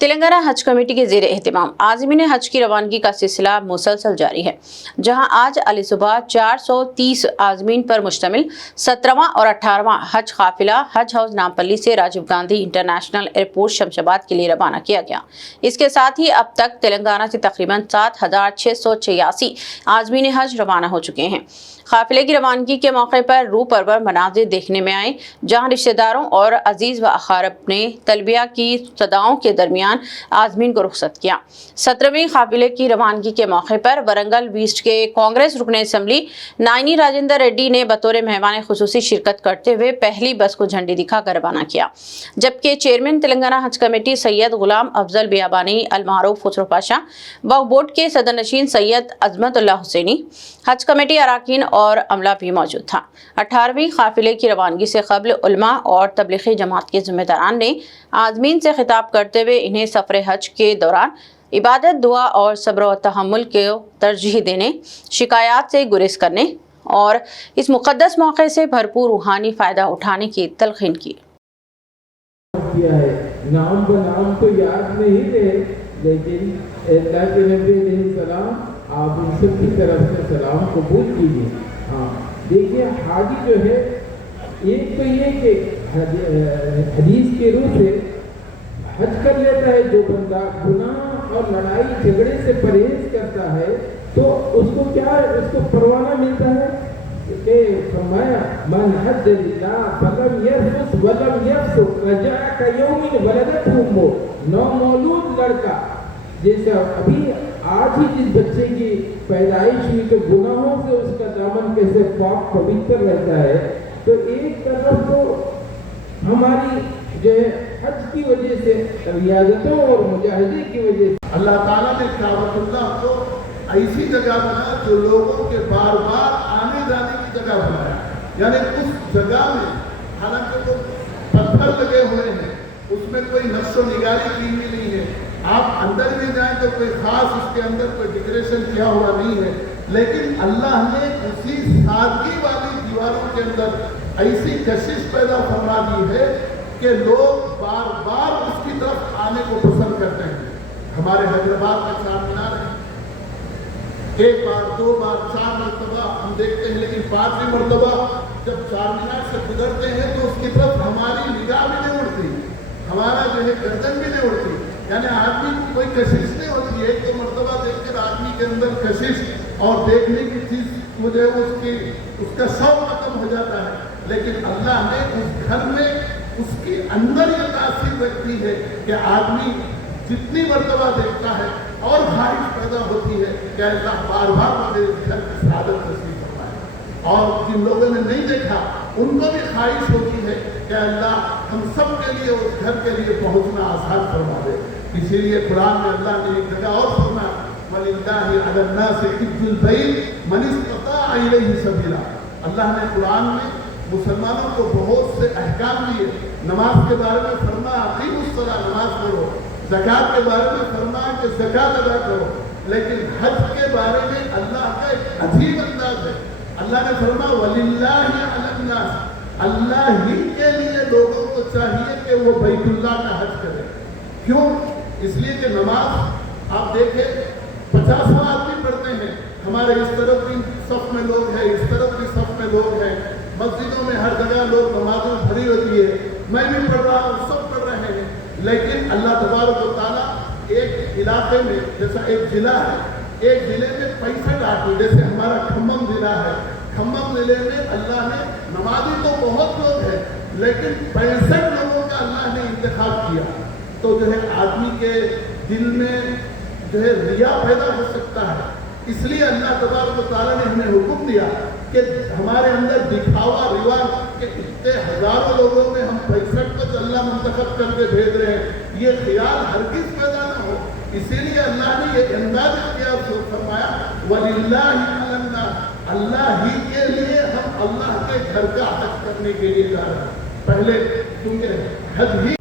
तेलंगाना हज कमेटी के ज़ेर एहतिमाम आज़मीन हज की रवानगी का सिलसिला मुसलसल जारी है, जहां आज अली सुबह 430 आज़मीन पर मुश्तमिल 17वां और 18वां हज काफिला हज हाउस नामपल्ली से राजीव गांधी इंटरनेशनल एयरपोर्ट शमशाबाद के लिए रवाना किया गया। इसके साथ ही अब तक तेलंगाना से तकरीबन 7,686 आज़मीन हज रवाना हो चुके हैं। काफिले की रवानगी के मौके पर रूह परवर मनाजिर देखने में आए, जहां रिश्तेदारों और अजीज व अखारब ने तलबिया की सदाओं के दरमियान आज़मीन को रुखसत किया। 17वीं काफिले की रवानगी के मौके पर वरंगल वेस्ट के कांग्रेस रुकन असम्बली नायनी राजेंद्र रेड्डी ने बतौर मेहमान खुसूसी शिरकत करते हुए पहली बस को झंडी दिखाकर रवाना किया, जबकि चेयरमैन तेलंगाना हज कमेटी सैयद गुलाम अफजल बियाबानी अलमारूफ खुसरो पाशा, वक्फ बोर्ड के सदरनशीन सैयद अजमतुल्लाह हुसैनी, हज कमेटी अराकीन और अमला भी मौजूद था। 18वीं काफिले की रवानगी से कबल उलमा और तबलीगी जमात के जिम्मेदारान ने आज़मीन से खिताब करते हुए इन्हें सफर हज के दौरान इबादत, दुआ और सब्र व तहम्मुल को तरजीह देने, शिकायत से गुरेज करने और इस मुक़द्दस मौके से भरपूर रूहानी फ़ायदा उठाने की तलक़ीन की। नाम बनाम तो याद नहीं है, लेकिन अल्लाह के नबी अलैहिस्सलाम आप उन सब की तरफ से सलाम कबूल कीजिए। हाँ, देखिए हाजी जो है, एक तो ये कि हदीस के रूह से हज कर लेता है जो बंदा, गुनाह और लड़ाई झगड़े से परहेज करता है, तो उसको क्या, उसको परवाना मिलता है कि फरमाया मन हज लिल्लाह फलम यरफुस वलम यफसुक रजाअ कयौमिन वलदतहु उम्मुह। नौमौलूद लड़का जैसा अभी आज ही जिस बच्चे की पैदाइश हुई तो गुनाहों से उसका दामन कैसे पाक पवित्र रहता है, तो एक तरफ तो हमारी जो है हज की वजह से, रियाजतों और मुजाहिदे की वजह से अल्लाह ताला ने काबतुल्लाह को ऐसी जगह बनाया जो लोगों के बार बार आने जाने की जगह बनाया। यानी उस जगह में हालांकि तो पत्थर लगे हुए हैं, उसमें कोई नक्शो निगारी की हुई नहीं है, आप अंदर में जाएं तो कोई खास उसके अंदर कोई डेकोरेशन किया हुआ नहीं है, लेकिन अल्लाह ने उसी सादगी वाली दीवारों के अंदर ऐसी कशिश पैदा फरमा दी है कि लोग बार बार उसकी तरफ आने को पसंद करते हैं। हमारे हैदराबाद में चार मीनार है, एक बार, दो बार, 4 मरतबा हम देखते हैं, लेकिन 5वीं मरतबा जब चार मीनार से गुजरते हैं तो उसकी तरफ हमारी निगाह भी नहीं उड़ती, हमारा जो है गर्दन भी नहीं उड़ती। यानी आदमी को कोई कशिश नहीं होती। एक दो मरतबा देखकर आदमी के अंदर कशिश और देखने की चीज मुझे उसका शौक खत्म हो जाता है, लेकिन अल्लाह ने उस घर में उसके अंदर ये तासीर रखती है कि आदमी जितनी मरतबा देखता है और ख्वाहिश पैदा होती है कि अल्लाह बार बार मुझे इस घर की सआदत नसीब फरमाए, और जिन लोगों ने नहीं देखा उनको भी ख्वाहिश होती है कि अल्लाह हम सब के लिए उस घर के लिए पहुंचना आसान फरमा दे। इसीलिए कुरान में अल्लाह ने एक जगह और फरमाया वलिल्लाहि अलन्नासि हिज्जुल बैत मन इस्तताअ इलैहि सबीला। अल्लाह ने कुरान में मुसलमानों को बहुत से अहकाम दिए। नमाज के बारे में फरमाया अकीमुस्सलाह, नमाज पढ़ो, ज़कात के बारे में फरमाया कि ज़कात अदा करो, लेकिन हज के बारे में अल्लाह का एक अजीब अंदाज है। अल्लाह ने फरमाया वलिल्लाहि अलन्नास, अल्लाह ही के लिए लोगों को चाहिए कि वो बैतुल्लाह का हज करें। क्यों? इसलिए कि नमाज आप देखें 50 आदमी पढ़ते हैं, हमारे इस तरफ भी सफ में लोग हैं, इस तरफ भी सफ में लोग हैं, मस्जिदों में हर जगह लोग नमाजों भरी होती है, मैं भी पढ़ रहा हूँ, सब पढ़ रहे हैं, लेकिन अल्लाह तबारक व तआला एक इलाके में, जैसा एक जिला है, एक जिले में 65 आदमी, जैसे हमारा खम्मम जिला है, खम्मम जिले में अल्लाह ने नमाजी तो बहुत लोग हैं, लेकिन 65 लोगों का अल्लाह ने इंतखाब किया। तो जो है आदमी के दिल में जो है रिया पैदा हो सकता है, इसलिए अल्लाह तबारक व तआला ने हमें हुक्म दिया कि हमारे अंदर दिखावा रिवाज के इतने हजारों लोगों में हम 65 को अल्लाह मुंतखब करके भेज रहे हैं, ये ख्याल हरगिज़ पैदा ना हो। इसीलिए अल्लाह ने ये अंदाज किया, फरमाया वलिल्लाहि अलन्नास, अल्लाह ही के लिए हम अल्लाह के घर का हज करने के लिए जा रहे हैं। पहले क्योंकि हज ही